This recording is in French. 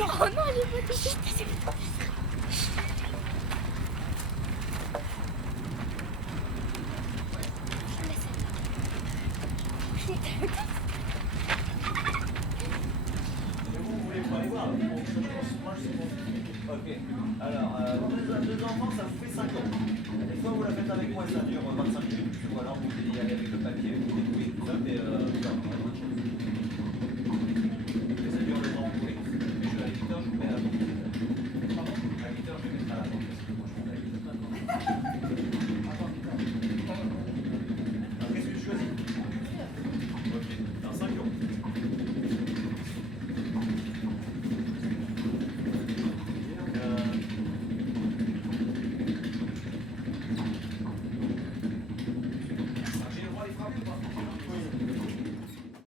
Oh non, j'ai pas touché. Ok, alors, deux enfants, ça vous fait 5 ans. Et soit vous la faites avec moi et ça dure 25 minutes, ou alors vous y allez avec le papier, vous découvrir tout ça, mais